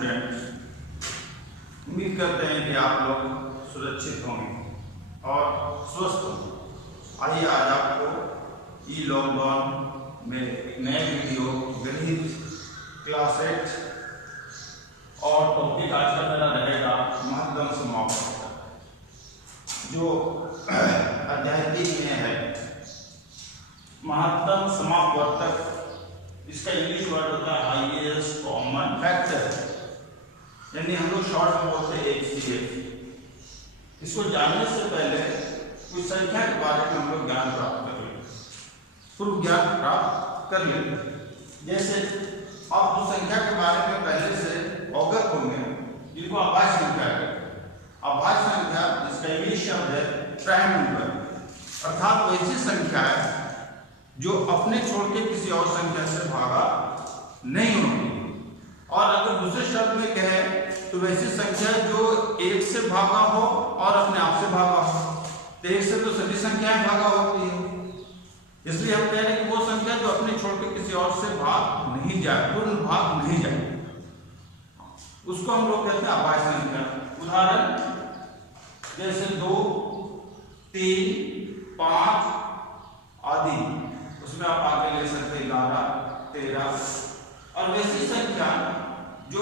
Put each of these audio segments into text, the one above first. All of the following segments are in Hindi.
स्टूडेंट, उम्मीद करते हैं कि आप लोग सुरक्षित होंगे और स्वस्थ होंगे। आइए आज आपको ई लॉकडाउन में एक नए वीडियो गणित क्लास 8 और टॉपिक आज का मेरा रहेगा महत्तम समापवर्तक, जो अध्याय 3 में है। महत्तम समापवर्तक, इसका इंग्लिश वर्ड होता है हाईएस्ट कॉमन फैक्टर, यानी हम लोग शॉर्ट में बोलते हैं HCF। इसको जानने से पहले कुछ संख्या के बारे में हम लोग ज्ञान प्राप्त कर लेंगे, पूर्व ज्ञान प्राप्त कर लेंगे। जैसे आप उस संख्या के बारे में पहले से अवगत होंगे जिनको अभाज्य संख्या कहते हैं। अभाज्य संख्या जिसका इंग्लिश शब्द है प्राइम नंबर, अर्थात वैसी संख्या है जो अपने छोड़ के किसी और संख्या से भागा नहीं होती। और अगर दूसरे शब्द में कहें तो वैसी संख्या जो एक से भागा हो और अपने आप से भागा हो। तो एक से तो सभी संख्याएं भागा होती है, इसलिए हम कह रहे हैं कि वो संख्या जो अपने छोड़ के किसी और से भाग नहीं जाए, पूर्ण भाग नहीं जाए, उसको हम लोग कहते हैं अभाज्य संख्या। उदाहरण जैसे 2, 3, 5 आदि, उसमें आप आगे ले सकते 11, 13। और वैसी संख्या जो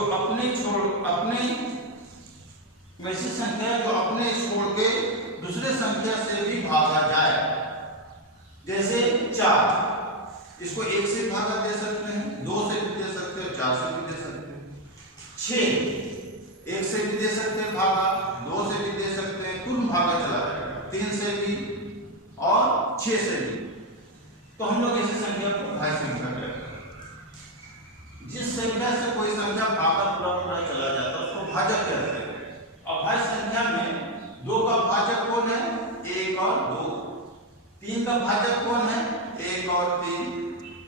वैसी संख्या जो अपने छोड़ के दूसरे संख्या से भी भागा जाए। जैसे 4, इसको 1 से भागा दे सकते हैं, 2 से भी दे सकते हैं, 4 से भी दे सकते हैं। 6, 1 से भी दे सकते हैं भागा, 2 से भी दे सकते हैं, पूर्ण भागा चला जाएगा, 3 से भी और 6 से भी। तो हम लोग ऐसी संख्या को अभाज्य संख्या कहते हैं। जिस संख्या से कोई संख्या भागा पूरा चला जाता है उसको भाजक कहते हैं। अभाज्य संख्या में 2 का भाजक कौन है? 1 और 2। 3 का भाजक कौन है? 1 और 3।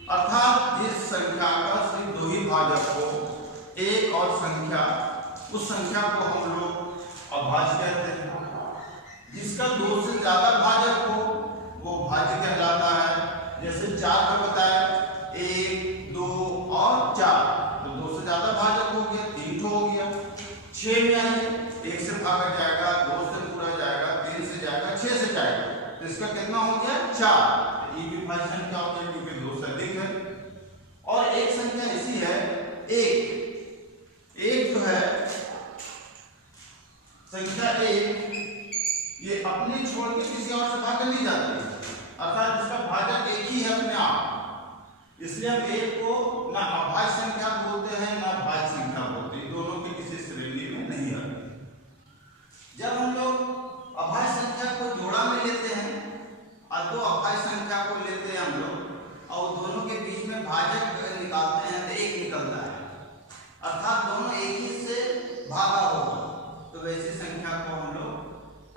अर्थात जिस संख्या का सिर्फ 2 ही भाजक हो, 1 और संख्या, उस संख्या को हम लोग अभाज्य कहते हैं। जिसका 2 से ज्यादा भाजक हो वो भाज्य कहलाता है। जैसे 4 का बताया, 1, 2 और 4, तो 2 से ज्यादा भाजक हो गया, 3 हो गया। 6 में आइए, 1 से भागा जाएगा, 2 से पूरा जाएगा, 3 से जाएगा, 6 से जाएगा, तो इसका कितना हो गया? 4। ये भी भाज्य संख्या होती है क्योंकि 2 से अधिक है। और एक संख्या ऐसी है, 1 जो है संख्या 1, ये अपने छोड़ के किसी और से भागा नहीं जाती है, अर्थात इसका भाजक 1 ही है अपने आप। इसलिए हम 1 को ना अभाज्य संख्या बोलते हैं ना भाज्य संख्या बोलते हैं, दोनों की किसी श्रेणी में नहीं आती। जब हम लोग अभाज्य संख्या को जोड़ा में लेते हैं और 2 अभाज्य संख्या को लेते हैं हम लोग और दोनों के बीच में भाजक निकालते हैं तो 1 निकलता है, अर्थात दोनों एक ही से भागा होगा। तो वैसी संख्या को हम लोग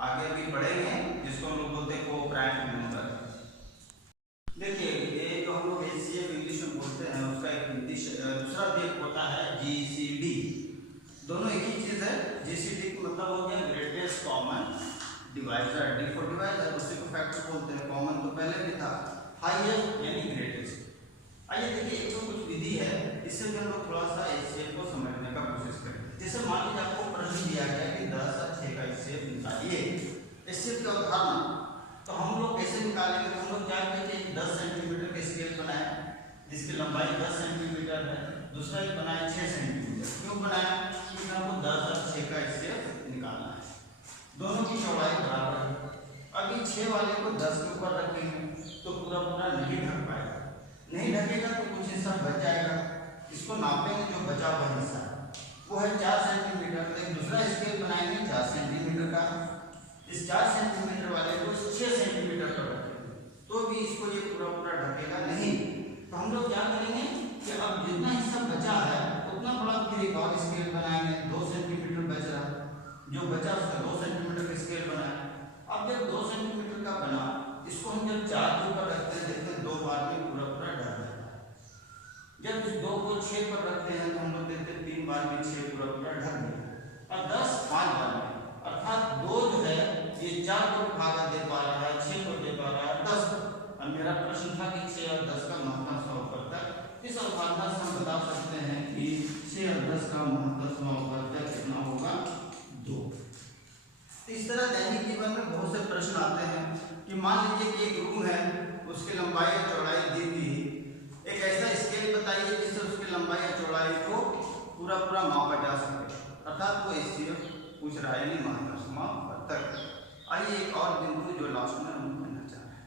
आगे भी पढ़ेंगे, जिसको हम लोग बोलते हैं को-प्राइम नंबर। देखिए ये जो हम लोग HCF इंग्लिश में बोलते हैं, उसका एक दूसरा भी एक होता है GCD। दोनों एक ही चीज है। GCD का मतलब हो गया greatest common divisor. D for divisor, उसी को फैक्टर बोलते हैं। कॉमन तो पहले भी था, हाईएस्ट यानी ग्रेटेस्ट। आइए देखिए एक तो कुछ विधि है, इससे भी हम लोग थोड़ा सा HCF को समझने का कोशिश करें। जैसे मान लीजिए आपको प्रश्न दिया गया कि 10 और 6 का HCF निकालिए। HCF की अवधारणा तो हम लोग कैसे निकालेंगे? हम लोग क्या कहते हैं, 10 सेंटीमीटर का स्केल बनाया जिसकी लंबाई 10 सेंटीमीटर है, दूसरा एक बनाया 6 सेंटीमीटर। क्यों बनाया? क्योंकि हमको 10 और 6 का HCF निकालना है, दोनों की चौड़ाई बराबर है। अभी 6 वाले को 10 के ऊपर रखेंगे तो पूरा नहीं ढक पाएगा, नहीं ढकेगा तो कुछ हिस्सा बच जाएगा। इसको नापेंगे, जो बचा हुआ हिस्सा वो है 4 सेंटीमीटर। तो एक दूसरा स्केल बनाएंगे 4 सेंटीमीटर का, इस 4 सेंटीमीटर वाले को 6 सेंटीमीटर पर रखेंगे तो भी इसको ये पूरा ढकेगा नहीं। तो हम लोग क्या करेंगे कि अब जितना हिस्सा बचा है उतना बड़ा फिर एक और स्केल बनाएंगे। 2 सेंटीमीटर बच रहा, जो बचा उसका 2 सेंटीमीटर का स्केल बनाया। अब जब 2 सेंटीमीटर का बना, इसको हम जब 4 के ऊपर रखते हैं, देखते हैं 2 बार में पूरा ढक जाता है। जब इस 2 को 6 पर रखते हैं तो हम लोग देखते हैं 3 बार में 6 पूरा ढक गया। और 10 5 बार में, अर्थात 2 जो है ये 4 को भागा दे पा रहा है, 6 को दे पा रहा है 10 को। अब मेरा प्रश्न था कि 6 और 10 का महत्तम समापवर्तक। इस अवधारणा से हम बता सकते हैं कि 6 और 10 का महत्तम प्रश्न आते हैं कि मान लीजिए कि एक रूम है, उसकी लंबाई और चौड़ाई दी हुई, एक ऐसा स्केल बताइए जिससे उसकी लंबाई और चौड़ाई को पूरा मापा जा सके, अर्थात वो एचसीएफ पूछ रहा है, नहीं महत्तम समापवर्तक। आइए एक और बिंदु जो लास्ट में हम करना चाह रहे हैं।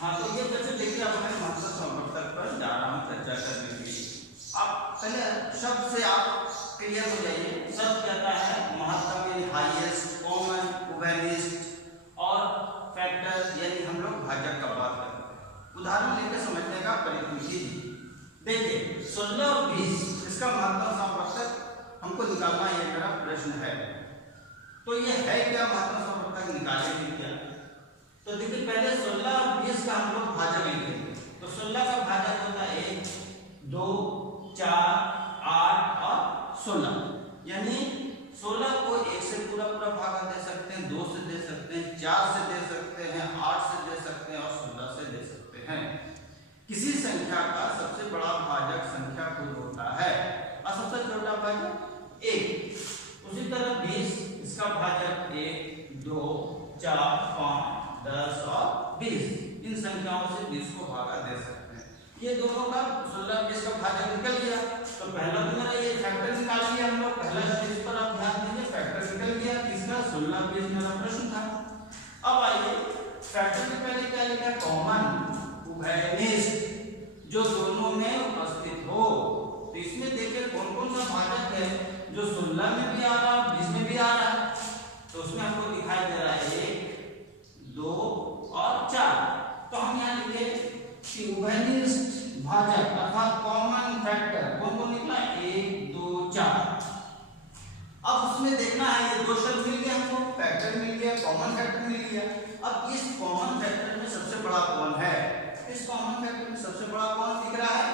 हाँ, तो ये बच्चे देखिए अब मैं महत्तम समापवर्तक पर जा रहा हूँ चर्चा करने के लिए। आप पहले शब्द से आप क्लियर हो जाइए। शब्द कहता है महत्तम यानी हाईएस्ट, कॉमन, उभयनिष्ठ और फैक्टर यानी हम लोग भाजक का बात करते हैं। उदाहरण लेकर समझने का प्रयत्न कीजिए। देखिए 16 और 20 इसका महत्तम समापवर्तक हमको निकालना, ये मेरा प्रश्न है। तो ये है क्या महत्तम समापवर्तक, निकालेंगे क्या? तो देखिए पहले 16 और 20 का हम लोग भाजक लिखेंगे। तो 16 का भाजक होता है 1, 2, 4, 8 और 16, यानी 16 को 1 से पूरा भागा दे सकते हैं, 2 से दे सकते हैं, 4 से दे सकते हैं, 8 से दे सकते हैं और 16 से दे सकते हैं। किसी संख्या का सबसे बड़ा भाजक संख्या कुल होता है और सबसे छोटा भाजक 1। उसी तरह 20 इसका भाजक 1, 2, 4, 5, 10 और 20, इन संख्याओं से 20 को भागा दे सकते हैं। ये दोनों का 16 20 का भाजक निकल गया। तो पहला तो मेरा ये फैक्टर निकाल लिया हम लोग, पहला चीज पर आप ध्यान दीजिए, फैक्टर निकल गया। तीसरा 16 20 मेरा प्रश्न था। अब आइए फैक्टर के पहले क्या लिखा, कॉमन, उभयनिष्ठ, जो दोनों में उपस्थित हो। तो इसमें देखिए कौन कौन सा भाजक है जो 16 में भी आ रहा है, 20 में भी आ रहा है। तो उसमें हमको दिखाई दे रहा है 1, 2 और 4। तो हम यहाँ लिखे कि उभयनिष्ठ भाजक अर्थात कॉमन फैक्टर कौन कौन निकला, 1, 2, 4। अब उसमें देखना है, ये दो शब्द मिल गया हमको, फैक्टर मिल गया, कॉमन फैक्टर मिल गया। अब इस कॉमन फैक्टर में सबसे बड़ा कौन है? इस कॉमन फैक्टर में सबसे बड़ा कौन दिख रहा है?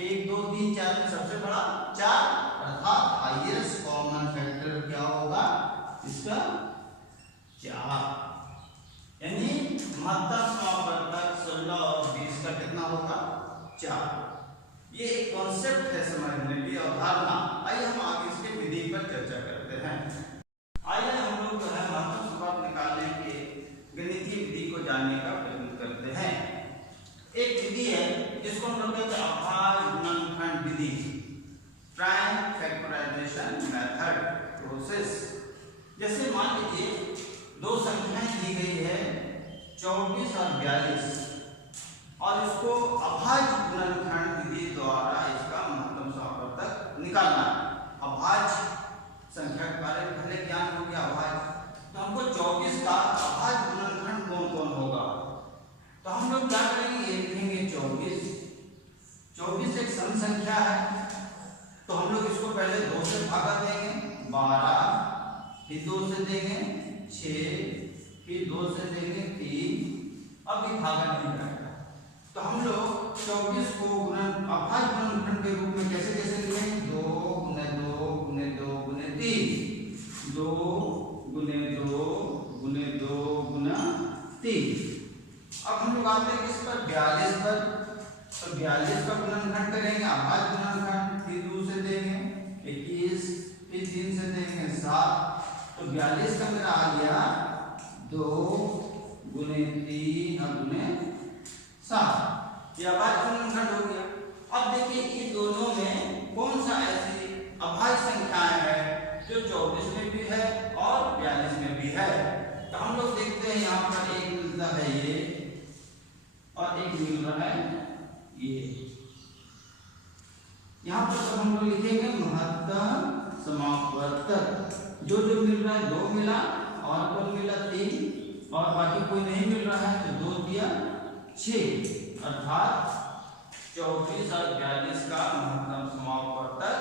1, 2, 3, 4 में सबसे बड़ा 4, अर्थात हाईएस्ट कॉमन फैक्टर क्या होगा इसका? 4। यानी महत्तम समापवर्तक 16 और 20 का कितना होगा? 4। ये एक कॉन्सेप्ट है समझने की, अवधारणा। आइए हम आगे इसके विधि पर चर्चा करते हैं। आइए हम लोग जो है महत्तम समापवर्तक निकालने के गणितीय विधि को जानने का प्रयत्न करते हैं। एक विधि है जिसको हम लोग कहते हैं अभाज्य गुणनखंड विधि, प्राइम फैक्टराइजेशन मेथड प्रोसेस। जैसे मान लीजिए दो संख्याएं दी गई है 24 और 42 और इसको अभाज्य गुणनखंड विधि द्वारा इसका महत्तम समापवर्तक निकालना है। अभाज्य संख्या के बारे में पहले ज्ञान हो गया। अभाज्य तो हमको 24 का अभाज्य गुणनखंड कौन कौन होगा? तो हम लोग क्या करेंगे, ये लिखेंगे 24 एक सम संख्या है। तो हम लोग इसको पहले 2 से भागा देंगे, 12, फिर 2 से देंगे 6, फिर 2 से देंगे 3, अब ये भागा नहीं करेगा। तो हम लोग 24 को अभाज्य गुणनखंड के रूप में कैसे लिखेंगे? 2 × 2 × 2 × 3, 2 × 2 × 2 × 3। अब हम लोग आते हैं किस पर? 42 पर। तो 42 का गुणनखंड करेंगे अभाज्य गुणनखंड, फिर 2 से देंगे 21, फिर 3 से देंगे 7। तो 42 का मेरा आ गया 2 × 3 और 7, ये अभाज्य गुणनखंड हो गया। अब देखिए इन दोनों में कौन सा ऐसी अभाज्य संख्याएं है जो 24 में भी है और 42 में भी है? तो हम लोग देखते हैं यहाँ पर एक मिलता है ये और एक मिल रहा है ये। यहाँ पर तो हम लोग लिखेंगे महत्तम समापवर्तक। जो मिल रहा है 2 मिला और कौन मिला 3 और बाकी कोई नहीं मिल रहा है, तो 2 दिया 6, अर्थात 24 और 42 का महत्तम समापवर्तक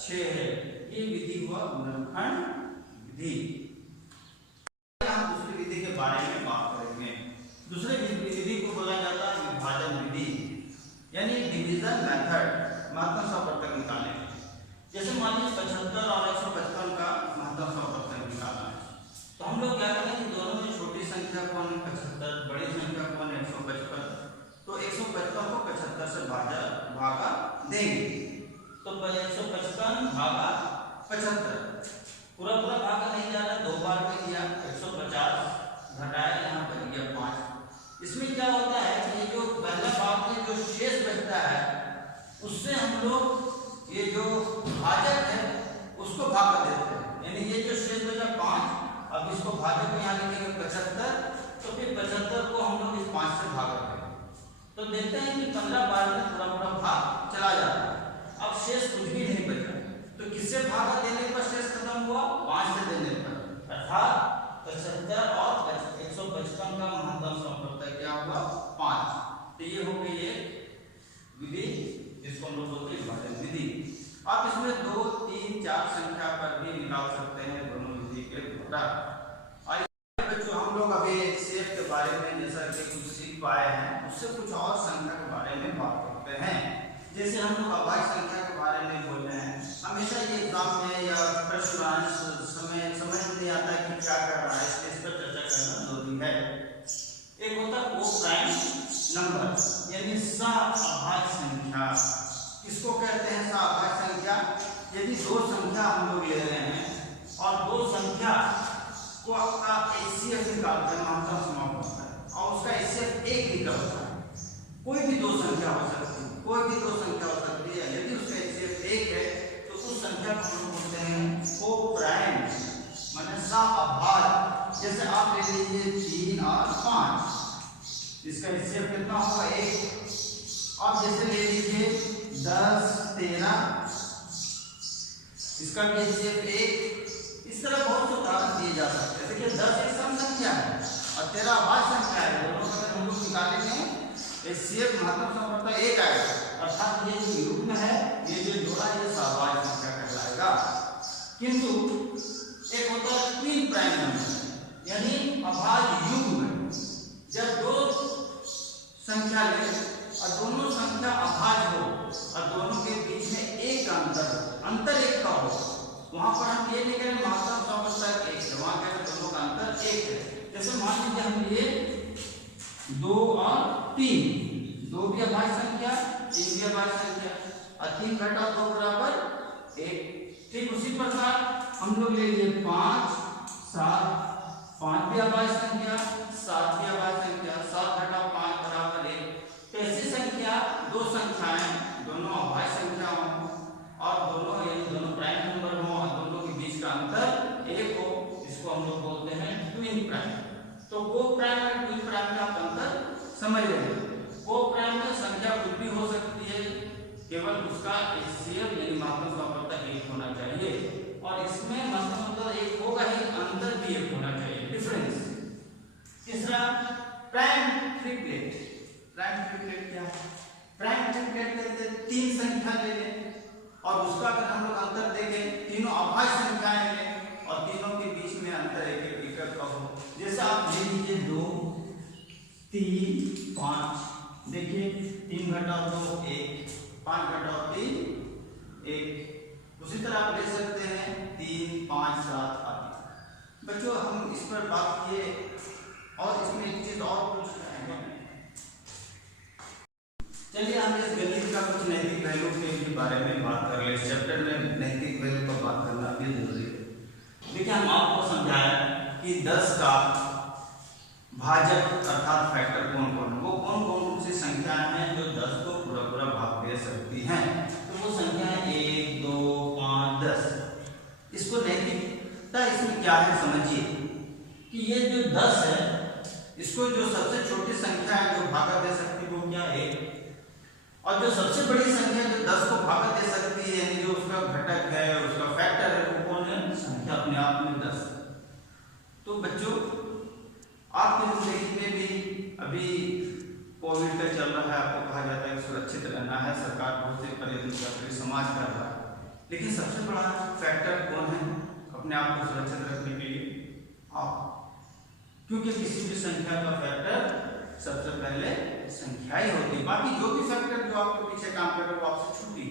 6 है। ये विधि हुआ गुणनखंड विधि। हम दूसरी विधि के बारे में बात करेंगे। दूसरे विधि को बोला जाता है विभाजन विधि, यानी डिवीजन मेथड, महत्तम समापवर्तक निकालने। जैसे मान लीजिए 75 और 155 का महत्तम समापवर्तक निकालना है। तो हम लोग क्या करेंगे, दोनों में छोटी संख्या कौन है 75, बड़ी संख्या कौन है 155। तो 155 को 75 से भागा देंगे। तो 155 भागा 75, पूरा भागा नहीं जा रहा, 2 बार में दिया 150 घटा इसमें क्या होता है कि ये जो पहला भाग में जो शेष बचता है उससे हम लोग ये जो भाजक है उसको भाग कर देते हैं, यानी ये जो शेष बचा 5, अब इसको भाजक में यहाँ लिखेंगे 75, तो फिर 75 को हम लोग इस 5 से भाग करेंगे, तो देखते हैं कि 15-12 में पूरा भाग चला जाता है। अब शेष कुछ भी नहीं बचा, तो किससे भागा देने पर शेष खत्म हुआ? 5 से देने पर, अर्थात 75 और 155 का महत्तम समवर्तक क्या हुआ? 5। तो ये हो गई एक विधि जिसको हम लोग बोलते हैं विभाजन विधि। आप इसमें 2, 3, 4 संख्या पर भी निकाल सकते हैं दोनों विधि के द्वारा। आइए बच्चों, हम लोग अभी शेष के बारे में जैसा कि कुछ सीख पाए हैं, उससे कुछ और संख्या के बारे में बात करते हैं। जैसे हम लोग अभाज्य संख्या के बारे में बोल रहे हैं, हमेशा ये एग्जाम में या प्रश्न समय समझ नहीं आता है कि क्या कर रहा है, इसलिए इस पर चर्चा करना जरूरी है। एक होता है को प्राइम नंबर, यानी सअभाज्य संख्या। किसको कहते हैं सअभाज्य संख्या? यदि 2 संख्या हम लोग ले रहे हैं और 2 संख्या को आपका HCF निकालते हैं, महत्तम समवर्तक है, और उसका HCF 1 निकलता है। कोई भी 2 संख्या हो सकती है, कोई भी 2 संख्या हो सकती है, यदि उसका HCF 1 है तो उस संख्या को हम बोलते हैं को प्राइम, माने सअभाज्य। जैसे आप ले लीजिए 3 और 5, इसका HCF कितना होगा? 1। अब जैसे ले लीजिए 10, 13, इसका भी HCF 1। इस तरह बहुत से उदाहरण दिए जा सकते हैं। देखिए 10 एक सम संख्या है और 13 अभाज्य संख्या है, दोनों का हम लोग निकालेंगे HCF महत्तम समवर्तक 1 आएगा, अर्थात ये जो युग्म है, ये जो जोड़ा ये सअभाज्य संख्या कहलाएगा। किंतु एक होता है ट्विन प्राइम नंबर, यानी अभाज्य युग्म। जब 2 संख्या ले और दोनों संख्या अभाज्य हो और दोनों के बीच में एक अंतर 1 का हो, वहां पर हम ये नहीं करें महत्तम समवर्तक 1 है, वहां कहें दोनों का अंतर 1 है। जैसे मान लीजिए हम लिए 2 और 3, 2 भी अभाज्य संख्या, 3 भी अभाज्य संख्या, और 3 घटा 2 बराबर 1। ठीक उसी प्रकार हम लोग ले लिए 5, 7, 5 भी अभाज्य संख्या, 7 भी अभाज्य संख्या, 7 घटा 5 बराबर 1। तो ऐसी संख्या 2 संख्याएं दोनों अभाज्य संख्या हों और दोनों प्राइम नंबर हो और दोनों के बीच का अंतर 1 हो, इसको हम लोग बोलते हैं ट्विन प्राइम। तो को प्राइम और ट्विन प्राइम का आप अंतर समझ लेंगे। को प्राइम में संख्या कुछ भी हो सकती है, केवल उसका HCF यानी महत्तम समवर्तक 1 होना चाहिए, और इसमें महत्तम समवर्तक 1 होगा ही, अंतर भी 1 होना चाहिए, डिफरेंस। तीसरा प्राइम ट्रिपलेट। प्राइम ट्रिपलेट क्या है? प्राइम ट्रिपलेट कहते हैं 3 संख्या ले लें और उसका अगर हम लोग अंतर देखें, तीनों अभाज्य संख्याएं लें और तीनों के बीच में अंतर 1 का हो। जैसे आप ले लीजिए 2, 3, 5, देखिए 3 घटा 2 1, 5 घटा 3 1। उसी तरह आप ले सकते हैं 3, 5, 7 आदि। बच्चों हम इस पर बात किए और इसमें एक चीज और पूछ रहे हैं। चलिए हम इस गणित का कुछ नैतिक पहलू के बारे में बात कर ले। इस चैप्टर में नैतिक पहलू पर बात करना भी जरूरी है। देखिए हम आपको समझाया कि 10 का भाजक अर्थात फैक्टर कौन कौन है, वो कौन कौन सी संख्याएं हैं जो 10 को पूरा भाग दे सकती हैं। तो वो संख्या है 1, 2, 5, 10। इसको नैतिकता इसमें क्या है समझिए कि ये जो 10 है, इसको जो सबसे छोटी संख्या है जो भागा दे सकती है वो क्या है 1, और जो सबसे बड़ी संख्या जो 10 को भागा दे सकती है यानी जो उसका घटक है, उसका फैक्टर है, वो कौन है? संख्या अपने आप में 10। तो बच्चों आपकी जिंदगी में भी अभी कोविड का चल रहा है, आपको कहा जाता है कि सुरक्षित रहना है, सरकार बहुत से प्रयत्न कर रही है, समाज कर रहा है, लेकिन सबसे बड़ा फैक्टर कौन है अपने आप को सुरक्षित रखने के लिए? आप। क्योंकि किसी भी संख्या का फैक्टर सबसे पहले संख्या ही होती है, बाकी जो भी फैक्टर जो आपके पीछे काम कर रहे हैं वो आपसे छूटी।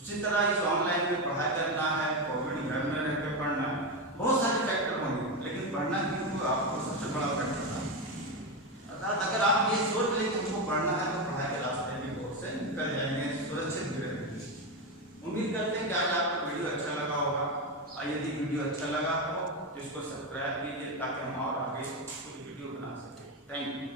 उसी तरह इस ऑनलाइन में पढ़ाई करना है, कोविड घर में रह के पढ़ना है, बहुत सारे फैक्टर होंगे, लेकिन पढ़ना क्यों आपको सबसे बड़ा फैक्टर है। अर्थात अगर आप ये सोच लें कि हमको पढ़ना है तो पढ़ाई के रास्ते भी बहुत से निकल जाएंगे, सुरक्षित भी रहेंगे। उम्मीद करते हैं कि आज आपको वीडियो अच्छा लगा होगा, और यदि वीडियो अच्छा लगा हो तो इसको सब्सक्राइब कीजिए ताकि हम और आगे कोई वीडियो बना सकें। Thank you.